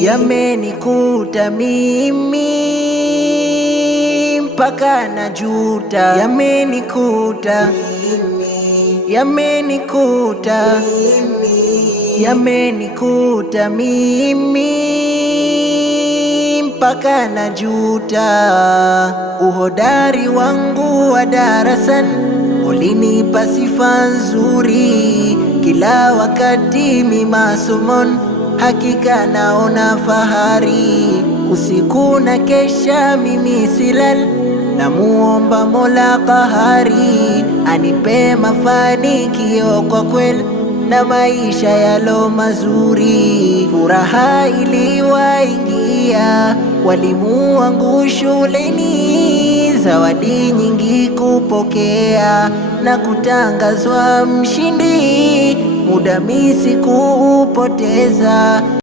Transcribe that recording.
Yamenikuta mimi mpaka najuta, yamenikuta mimi mpaka najuta. Uhodari wangu wa darasani ulinipa sifa nzuri, kila wakati masomoni hakika naona fahari. Usiku na kesha mimi silal, namuomba Mola Qahari anipe mafanikio kwa kweli na maisha yalo mazuri. Furaha iliwaingia walimu wangu shuleni, zawadi nyingi kupokea na kutangazwa mshindi, muda mimi sikuupoteza.